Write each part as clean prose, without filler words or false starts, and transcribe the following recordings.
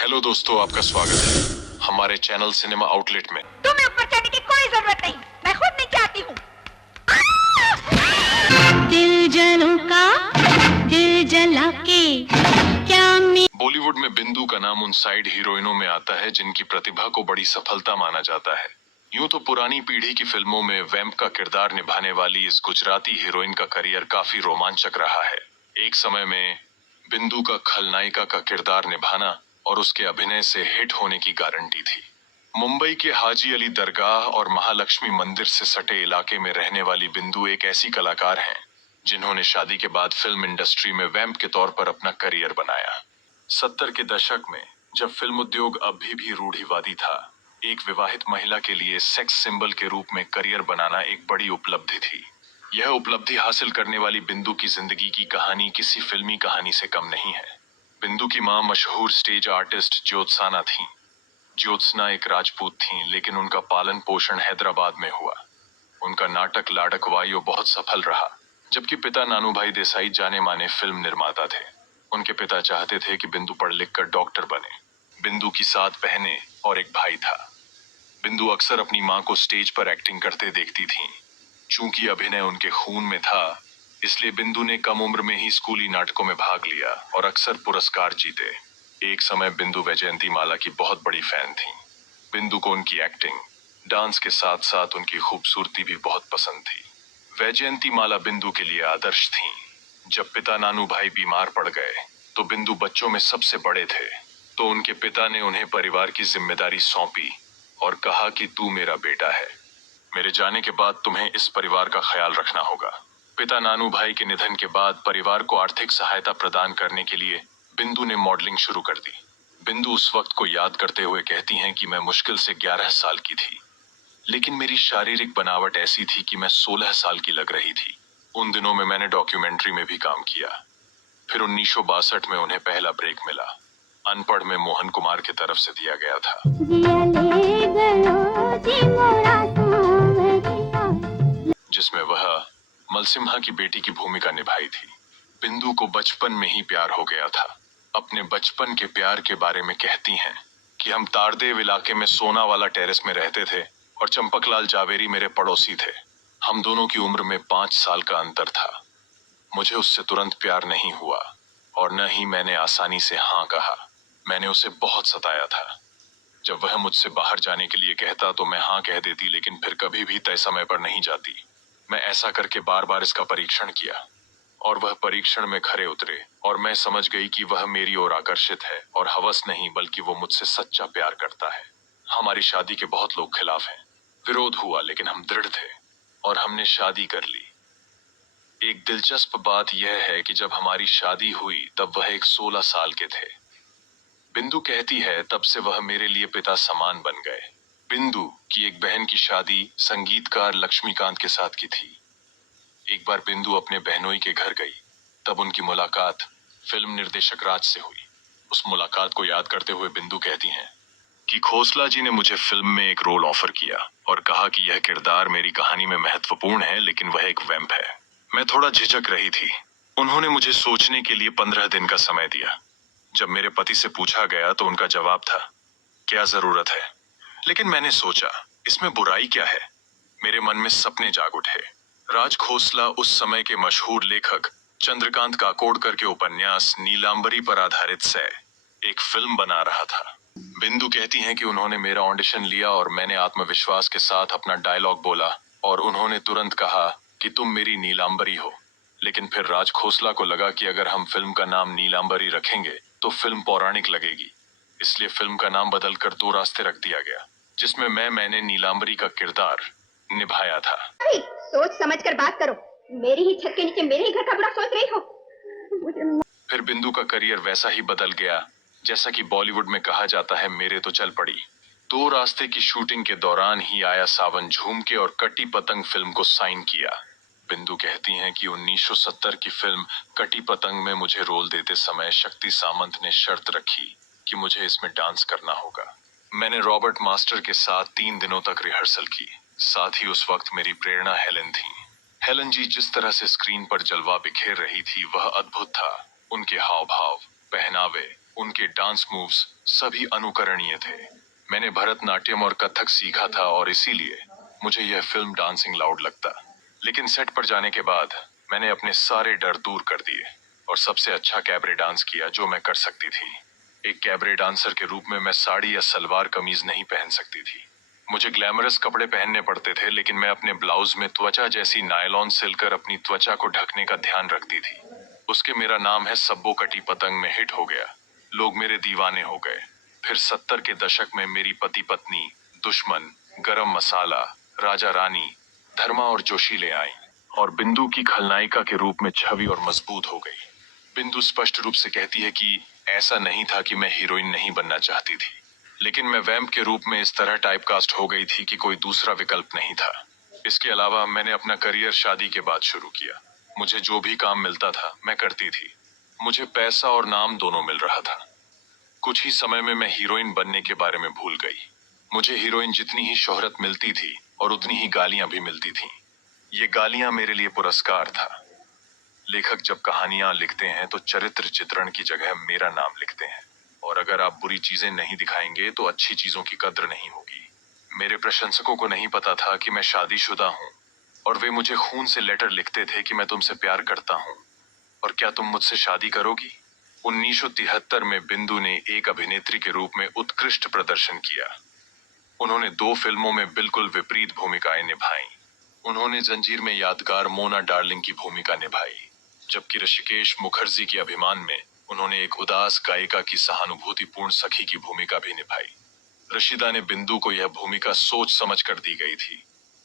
Hello दोस्तों, आपका स्वागत है हमारे चैनल सिनेमा आउटलेट में। तुम्हें ऊपर जाने की कोई जरूरत नहीं, मैं खुद नीचे आती हूँ। दिल जनों का दिल जला के क्या बॉलीवुड में बिंदु का नाम उन साइड हीरोइनों में आता है जिनकी प्रतिभा को बड़ी सफलता माना जाता है। यूं तो पुरानी पीढ़ी की फिल्मों में वैम्प का किरदार निभाने वाली इस गुजराती हीरोइन का करियर काफी रोमांचक रहा है। एक समय में बिंदु का खलनायिका का किरदार निभाना और उसके अभिनय से हिट होने की गारंटी थी। मुंबई के हाजी अली दरगाह और महालक्ष्मी मंदिर से सटे इलाके में रहने वाली बिंदु एक ऐसी कलाकार हैं जिन्होंने शादी के बाद फिल्म इंडस्ट्री में वैम्प के तौर पर अपना करियर बनाया। 70 के दशक में जब फिल्म उद्योग अभी भी रूढ़िवादी था, एक विवाहित महिला के लिए सेक्स सिंबल के रूप में करियर बनाना एक बड़ी उपलब्धि थी। यह उपलब्धि हासिल करने वाली बिंदु की जिंदगी की कहानी किसी फिल्मी कहानी से कम नहीं है। बिंदु की मां मशहूर स्टेज आर्टिस्ट ज्योत्सना थीं। ज्योत्सना एक राजपूत थीं, लेकिन उनका पालन पोषण हैदराबाद में हुआ। उनका नाटक लाडक वायो बहुत सफल रहा, जबकि पिता नानूभाई देसाई जाने माने फिल्म निर्माता थे। उनके पिता चाहते थे कि बिंदु पढ़ लिख कर डॉक्टर बने। बिंदु की 7 बहनें और एक भाई था। बिंदु अक्सर अपनी मां को स्टेज पर एक्टिंग करते देखती थीं। चूंकि अभिनय उनके खून में था, इसलिए बिंदु ने कम उम्र में ही स्कूली नाटकों में भाग लिया और अक्सर पुरस्कार जीते। एक समय बिंदु वैजयंती माला की बहुत बड़ी फैन थी। बिंदु को उनकी एक्टिंग, डांस के साथ साथ उनकी खूबसूरती भी बहुत पसंद थी। वैजयंती माला बिंदु के लिए आदर्श थीं। जब पिता नानू भाई बीमार पड़ गए तो बिंदु बच्चों में सबसे बड़े थे, तो उनके पिता ने उन्हें परिवार की जिम्मेदारी सौंपी और कहा कि तू मेरा बेटा है, मेरे जाने के बाद तुम्हें इस परिवार का ख्याल रखना होगा। पिता नानू भाई के निधन के बाद परिवार को आर्थिक सहायता प्रदान करने के लिए बिंदु ने मॉडलिंग शुरू कर दी। बिंदु उस वक्त को याद करते हुए कहती हैं कि मैं मुश्किल से 11 साल की थी, लेकिन मेरी शारीरिक बनावट ऐसी थी कि मैं 16 साल की लग रही थी। उन दिनों में मैंने डॉक्यूमेंट्री में भी काम किया। फिर 1962 में उन्हें पहला ब्रेक मिला। अनपढ़ में मोहन कुमार की तरफ से दिया गया था, जिसमें वह मलसिम्हा की बेटी की भूमिका निभाई थी। बिंदु को बचपन में ही प्यार हो गया था। अपने बचपन के प्यार के बारे में कहती हैं कि हम तारदेव इलाके में सोना वाला टेरेस में रहते थे और चंपकलाल जावेरी मेरे पड़ोसी थे। हम दोनों की उम्र में 5 साल का अंतर था। मुझे उससे तुरंत प्यार नहीं हुआ और न ही मैंने आसानी से हाँ कहा। मैंने उसे बहुत सताया था। जब वह मुझसे बाहर जाने के लिए कहता तो मैं हाँ कह देती, लेकिन फिर कभी भी तय समय पर नहीं जाती। मैं ऐसा करके बार बार इसका परीक्षण किया और वह परीक्षण में खरे उतरे और मैं समझ गई कि वह मेरी ओर आकर्षित है और हवस नहीं बल्कि वो मुझसे सच्चा प्यार करता है। हमारी शादी के बहुत लोग खिलाफ हैं। विरोध हुआ, लेकिन हम दृढ़ थे और हमने शादी कर ली। एक दिलचस्प बात यह है कि जब हमारी शादी हुई तब वह एक 16 साल के थे। बिंदु कहती है तब से वह मेरे लिए पिता समान बन गए। बिंदु की एक बहन की शादी संगीतकार लक्ष्मीकांत के साथ की थी। एक बार बिंदु अपने बहनोई के घर गई, तब उनकी मुलाकात फिल्म निर्देशक राज से हुई। उस मुलाकात को याद करते हुए बिंदु कहती हैं कि खोसला जी ने मुझे फिल्म में एक रोल ऑफर किया और कहा कि यह किरदार मेरी कहानी में महत्वपूर्ण है, लेकिन वह एक वैम्प है। मैं थोड़ा झिझक रही थी। उन्होंने मुझे सोचने के लिए 15 दिन का समय दिया। जब मेरे पति से पूछा गया तो उनका जवाब था, क्या जरूरत है? लेकिन मैंने सोचा, इसमें बुराई क्या है? मेरे मन में सपने जाग उठे। राज खोसला उस समय के मशहूर लेखक चंद्रकांत काकोडकर के उपन्यास नीलांबरी पर आधारित से एक फिल्म बना रहा था। बिंदु कहती हैं कि उन्होंने मेरा ऑडिशन लिया और मैंने आत्मविश्वास के साथ अपना डायलॉग बोला और उन्होंने तुरंत कहा कि तुम मेरी नीलांबरी हो। लेकिन फिर राज खोसला को लगा कि अगर हम फिल्म का नाम नीलांबरी रखेंगे तो फिल्म पौराणिक लगेगी, इसलिए फिल्म का नाम बदलकर 2 रास्ते रख दिया गया, जिसमें मैंने नीलांबरी का किरदार निभाया था। सोच समझ कर बात करो। मेरी ही छत के नीचे मेरे ही घर का बुरा सोच रही हो। फिर बिंदु का करियर वैसा ही बदल गया जैसा कि बॉलीवुड में कहा जाता है, मेरे तो चल पड़ी। 2 रास्ते की शूटिंग के दौरान ही आया सावन झूमके और कटी पतंग फिल्म को साइन किया। बिंदु कहती हैं कि 1970 की फिल्म कटी पतंग में मुझे रोल देते समय शक्ति सामंत ने शर्त रखी कि मुझे इसमें डांस करना होगा। मैंने रॉबर्ट मास्टर के साथ 3 दिनों तक रिहर्सल की। साथ ही उस वक्त मेरी प्रेरणा हेलन थी। हेलन जी जिस तरह से स्क्रीन पर जलवा बिखेर रही थी वह अद्भुत था। उनके हाव भाव, पहनावे, उनके डांस मूव्स सभी अनुकरणीय थे। मैंने भरतनाट्यम और कथक सीखा था और इसीलिए मुझे यह फिल्म डांसिंग लाउड लगता। लेकिन सेट पर जाने के बाद मैंने अपने सारे डर दूर कर दिए और सबसे अच्छा कैबरे डांस किया जो मैं कर सकती थी। एक कैबरे डांसर के रूप में मैं साड़ी या सलवार कमीज नहीं पहन सकती थी। मुझे ग्लैमरस कपड़े पहनने पड़ते थे, लेकिन मैं अपने ब्लाउज में त्वचा जैसी नायलॉन सिलकर अपनी त्वचा को ढकने का ध्यान रखती थी। उसके मेरा नाम है सब्बो कटी पतंग में हिट हो गया। लोग मेरे दीवाने हो गए। फिर 70 के दशक में मेरी पति पत्नी, दुश्मन, गरम मसाला, राजा रानी, धर्मा और जोशीले आई और बिंदु की खलनायिका के रूप में छवि और मजबूत हो गई। बिंदु स्पष्ट रूप से कहती है कि ऐसा नहीं था कि मैं हीरोइन नहीं बनना चाहती थी, लेकिन मैं वैम्प के रूप में इस तरह टाइपकास्ट हो गई थी कि कोई दूसरा विकल्प नहीं था। इसके अलावा मैंने अपना करियर शादी के बाद शुरू किया। मुझे जो भी काम मिलता था मैं करती थी। मुझे पैसा और नाम दोनों मिल रहा था। कुछ ही समय में मैं हीरोइन बनने के बारे में भूल गई। मुझे हीरोइन जितनी ही शोहरत मिलती थी और उतनी ही गालियां भी मिलती थीं। ये गालियां मेरे लिए पुरस्कार था। लेखक जब कहानियां लिखते हैं तो चरित्र चित्रण की जगह मेरा नाम लिखते हैं, और अगर आप बुरी चीजें नहीं दिखाएंगे तो अच्छी चीजों की कद्र नहीं होगी। मेरे प्रशंसकों को नहीं पता था कि मैं शादीशुदा हूँ, और वे मुझे खून से लेटर लिखते थे कि मैं तुमसे प्यार करता हूँ और क्या तुम मुझसे शादी करोगी। 1973 में बिंदु ने एक अभिनेत्री के रूप में उत्कृष्ट प्रदर्शन किया। उन्होंने 2 फिल्मों में बिल्कुल विपरीत भूमिकाएं निभाईं। उन्होंने जंजीर में यादगार मोना डार्लिंग की भूमिका निभाई, जबकि ऋषिकेश मुखर्जी के अभिमान में उन्होंने एक उदास गायिका की सहानुभूतिपूर्ण सखी की भूमिका भी निभाई। रशीदा ने बिंदु को यह भूमिका सोच समझ कर दी गई थी।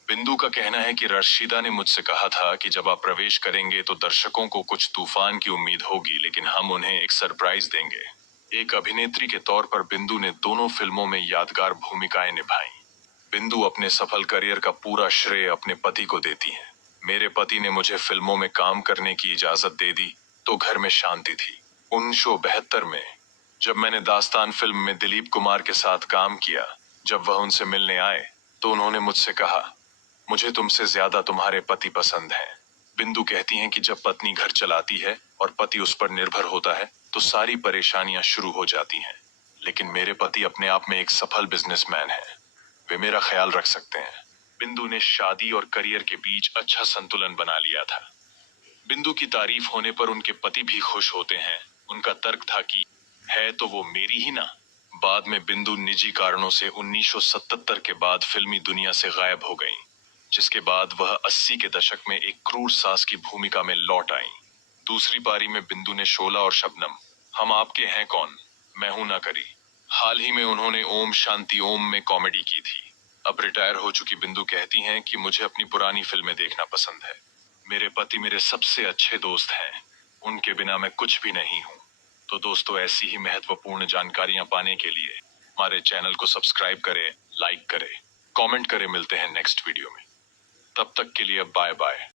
बिंदु का कहना है कि रशीदा ने मुझसे कहा था कि जब आप प्रवेश करेंगे तो दर्शकों को कुछ तूफान की उम्मीद होगी, लेकिन हम उन्हें एक सरप्राइज देंगे। एक अभिनेत्री के तौर पर बिंदु ने दोनों फिल्मों में यादगार भूमिकाएं निभाई। बिंदु अपने सफल करियर का पूरा श्रेय अपने पति को देती हैं। मेरे पति ने मुझे फिल्मों में काम करने की इजाजत दे दी तो घर में शांति थी। 1972 में जब मैंने दास्तान फिल्म में दिलीप कुमार के साथ काम किया, जब वह उनसे मिलने आए तो उन्होंने मुझसे कहा, मुझे तुमसे ज्यादा तुम्हारे पति पसंद हैं। बिंदु कहती हैं कि जब पत्नी घर चलाती है और पति उस पर निर्भर होता है तो सारी परेशानियां शुरू हो जाती हैं। लेकिन मेरे पति अपने आप में एक सफल बिजनेसमैन हैं। वे मेरा ख्याल रख सकते हैं। बिंदु ने शादी और करियर के बीच अच्छा संतुलन बना लिया था। बिंदु की तारीफ होने पर उनके पति भी खुश होते हैं। उनका तर्क था कि है तो वो मेरी ही ना। बाद में बिंदु निजी कारणों से 1977 के बाद फिल्मी दुनिया से गायब हो गईं, जिसके बाद वह 80 के दशक में एक क्रूर सास की भूमिका में लौट आईं। दूसरी पारी में बिंदु ने शोला और शबनम, हम आपके हैं कौन, मैं हूं ना करी। हाल ही में उन्होंने ओम शांति ओम में कॉमेडी की थी। अब रिटायर हो चुकी बिंदु कहती हैं कि मुझे अपनी पुरानी फिल्में देखना पसंद है। मेरे पति मेरे सबसे अच्छे दोस्त हैं, उनके बिना मैं कुछ भी नहीं हूँ। तो दोस्तों, ऐसी ही महत्वपूर्ण जानकारियां पाने के लिए हमारे चैनल को सब्सक्राइब करें, लाइक करें, कमेंट करें। मिलते हैं नेक्स्ट वीडियो में। तब तक के लिए बाय बाय।